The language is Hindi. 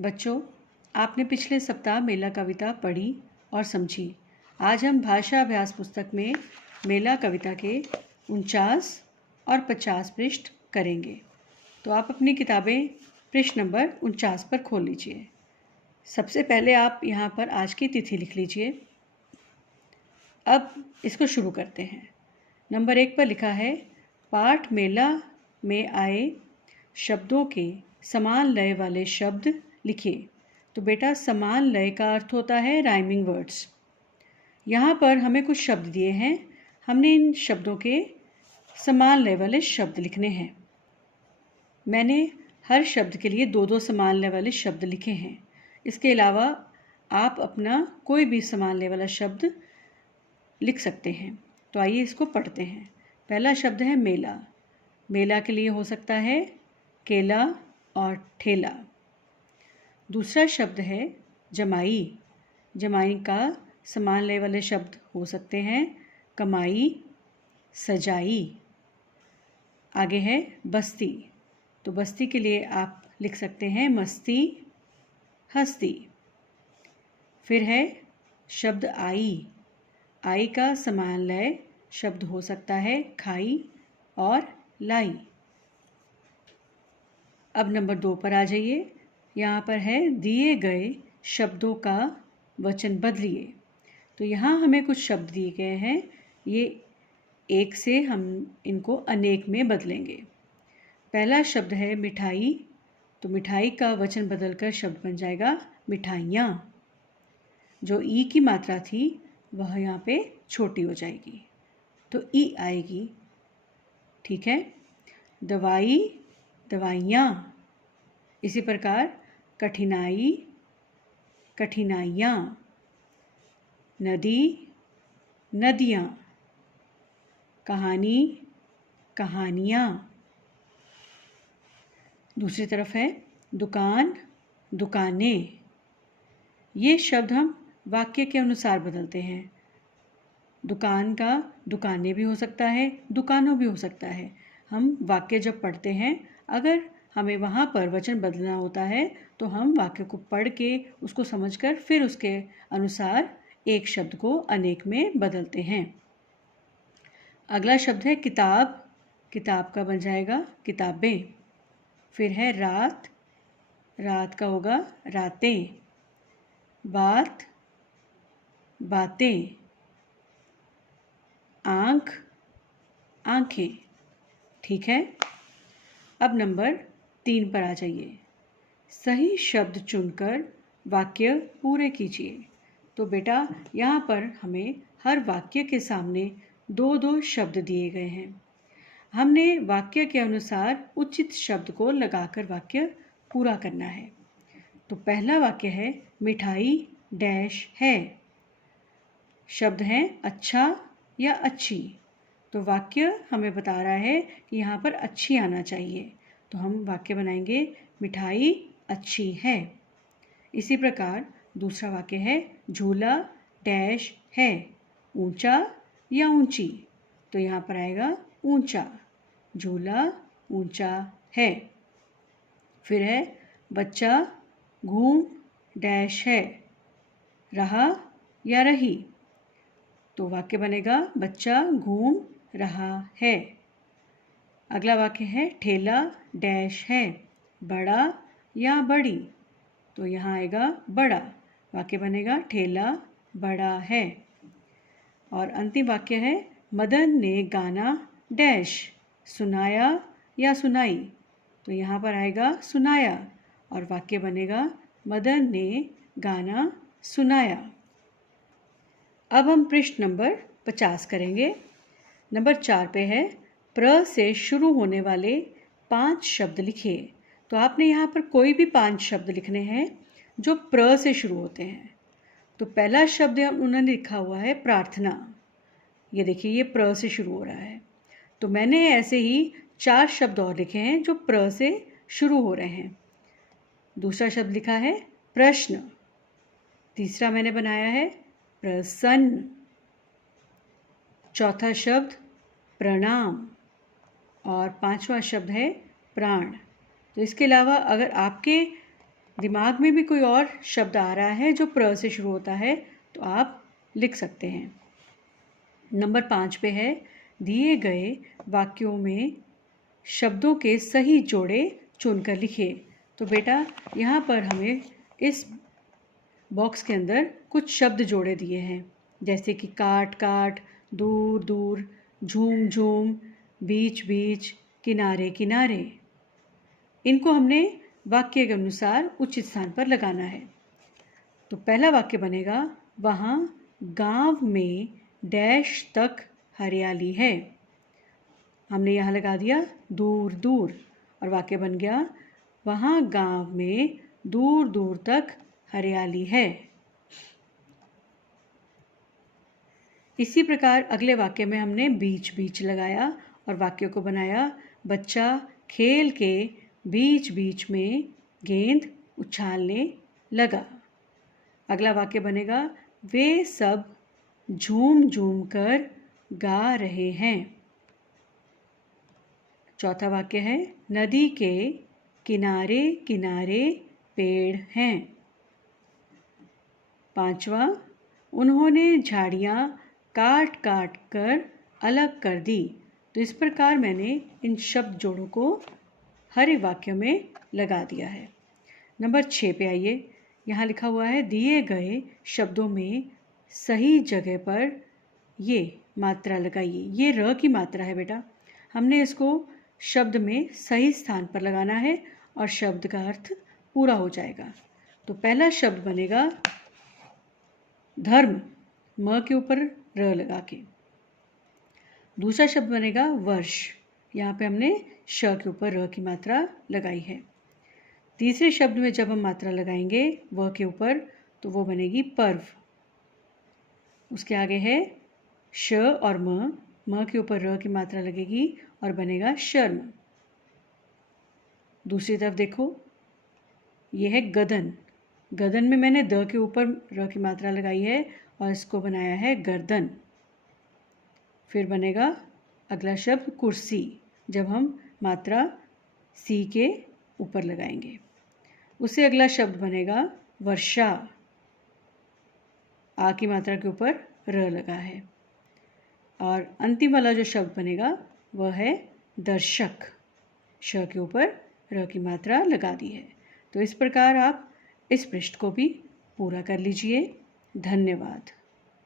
बच्चों, आपने पिछले सप्ताह मेला कविता पढ़ी और समझी। आज हम भाषा अभ्यास पुस्तक में मेला कविता के 49 और 50 पृष्ठ करेंगे। तो आप अपनी किताबें पृष्ठ नंबर 49 पर खोल लीजिए। सबसे पहले आप यहाँ पर आज की तिथि लिख लीजिए। अब इसको शुरू करते हैं। नंबर 1 पर लिखा है, पाठ मेला में आए शब्दों के समान लय वाले शब्द लिखिए। तो बेटा, समान लय का अर्थ होता है राइमिंग वर्ड्स। यहाँ पर हमें कुछ शब्द दिए हैं, हमने इन शब्दों के समान लय वाले शब्द लिखने हैं। मैंने हर शब्द के लिए 2-2 समान लय वाले शब्द लिखे हैं। इसके अलावा आप अपना कोई भी समान लय वाला शब्द लिख सकते हैं। तो आइए इसको पढ़ते हैं। पहला शब्द है मेला। मेला के लिए हो सकता है केला और ठेला। दूसरा शब्द है जमाई। जमाई का समान लय वाले शब्द हो सकते हैं कमाई, सजाई। आगे है बस्ती। तो बस्ती के लिए आप लिख सकते हैं मस्ती, हस्ती। फिर है शब्द आई। आई का समान लय शब्द हो सकता है खाई और लाई। अब नंबर 2 पर आ जाइए। यहाँ पर है दिए गए शब्दों का वचन बदलिए। तो यहाँ हमें कुछ शब्द दिए गए हैं, ये एक से हम इनको अनेक में बदलेंगे। पहला शब्द है मिठाई। तो मिठाई का वचन बदलकर शब्द बन जाएगा मिठाइयाँ। जो ई की मात्रा थी वह यहाँ पे छोटी हो जाएगी, तो ई आएगी। ठीक है। दवाई, दवाइयाँ। इसी प्रकार कठिनाई, कठिनाइयाँ। नदी, नदियाँ। कहानी, कहानियाँ। दूसरी तरफ है दुकान, दुकानें। ये शब्द हम वाक्य के अनुसार बदलते हैं। दुकान का दुकानें भी हो सकता है, दुकानों भी हो सकता है। हम वाक्य जब पढ़ते हैं, अगर हमें वहाँ पर वचन बदलना होता है तो हम वाक्य को पढ़ के उसको समझकर फिर उसके अनुसार एक शब्द को अनेक में बदलते हैं। अगला शब्द है किताब। किताब का बन जाएगा किताबें। फिर है रात। रात का होगा रातें। बात, बातें। आँख, आँखें। ठीक है। अब नंबर 3 पर आ जाइए। सही शब्द चुनकर वाक्य पूरे कीजिए। तो बेटा, यहाँ पर हमें हर वाक्य के सामने 2-2 शब्द दिए गए हैं। हमने वाक्य के अनुसार उचित शब्द को लगाकर वाक्य पूरा करना है। तो पहला वाक्य है मिठाई डैश है। शब्द हैं अच्छा या अच्छी। तो वाक्य हमें बता रहा है कि यहाँ पर अच्छी आना चाहिए, तो हम वाक्य बनाएंगे मिठाई अच्छी है। इसी प्रकार दूसरा वाक्य है झूला डैश है। ऊंचा या ऊंची। तो यहाँ पर आएगा ऊंचा। झूला ऊंचा है। फिर है बच्चा घूम डैश है। रहा या रही। तो वाक्य बनेगा बच्चा घूम रहा है। अगला वाक्य है ठेला डैश है। बड़ा या बड़ी। तो यहाँ आएगा बड़ा। वाक्य बनेगा ठेला बड़ा है। और अंतिम वाक्य है मदन ने गाना डैश सुनाया या सुनाई। तो यहाँ पर आएगा सुनाया और वाक्य बनेगा मदन ने गाना सुनाया। अब हम पृष्ठ नंबर 50 करेंगे। नंबर 4 पे है प्र से शुरू होने वाले 5 शब्द लिखिए। तो आपने यहाँ पर कोई भी 5 शब्द लिखने हैं जो प्र से शुरू होते हैं। तो पहला शब्द उन्होंने लिखा हुआ है प्रार्थना। ये देखिए, ये प्र से शुरू हो रहा है। तो मैंने ऐसे ही 4 शब्द और लिखे हैं जो प्र से शुरू हो रहे हैं। दूसरा शब्द लिखा है प्रश्न। तीसरा मैंने बनाया है प्रसन्न। चौथा शब्द प्रणाम। और 5वां शब्द है प्राण। तो इसके अलावा अगर आपके दिमाग में भी कोई और शब्द आ रहा है जो प्र से शुरू होता है तो आप लिख सकते हैं। नंबर 5 पे है, दिए गए वाक्यों में शब्दों के सही जोड़े चुनकर लिखिए। तो बेटा यहाँ पर हमें इस बॉक्स के अंदर कुछ शब्द जोड़े दिए हैं, जैसे कि काट काट, दूर दूर, झूम झूम, बीच बीच, किनारे किनारे। इनको हमने वाक्य के अनुसार उचित स्थान पर लगाना है। तो पहला वाक्य बनेगा, वहाँ गांव में डैश तक हरियाली है। हमने यहाँ लगा दिया दूर दूर और वाक्य बन गया, वहाँ गांव में दूर दूर तक हरियाली है। इसी प्रकार अगले वाक्य में हमने बीच बीच लगाया और वाक्य को बनाया, बच्चा खेल के बीच बीच में गेंद उछालने लगा। अगला वाक्य बनेगा, वे सब झूम झूम कर गा रहे हैं। चौथा वाक्य है, नदी के किनारे किनारे पेड़ हैं। पांचवा, उन्होंने झाड़ियाँ काट काट कर अलग कर दी। तो इस प्रकार मैंने इन शब्द जोड़ों को हर एक वाक्य में लगा दिया है। नंबर 6 पे आइए, यहाँ लिखा हुआ है, दिए गए शब्दों में सही जगह पर ये मात्रा लगाइए। ये र की मात्रा है बेटा, हमने इसको शब्द में सही स्थान पर लगाना है और शब्द का अर्थ पूरा हो जाएगा। तो पहला शब्द बनेगा धर्म, म के ऊपर र लगा के। दूसरा शब्द बनेगा वर्ष, यहाँ पे हमने श के ऊपर र की मात्रा लगाई है। तीसरे शब्द में जब हम मात्रा लगाएंगे व के ऊपर तो वो बनेगी पर्व। उसके आगे है श और म के ऊपर र की मात्रा लगेगी और बनेगा शर्म। दूसरी तरफ देखो, ये है गदन, गदन में मैंने द के ऊपर र की मात्रा लगाई है और इसको बनाया है गर्दन। फिर बनेगा अगला शब्द कुर्सी, जब हम मात्रा सी के ऊपर लगाएंगे। उससे अगला शब्द बनेगा वर्षा, आ की मात्रा के ऊपर र लगा है। और अंतिम वाला जो शब्द बनेगा वह है दर्शक, श के ऊपर र की मात्रा लगा दी है। तो इस प्रकार आप इस पृष्ठ को भी पूरा कर लीजिए। धन्यवाद।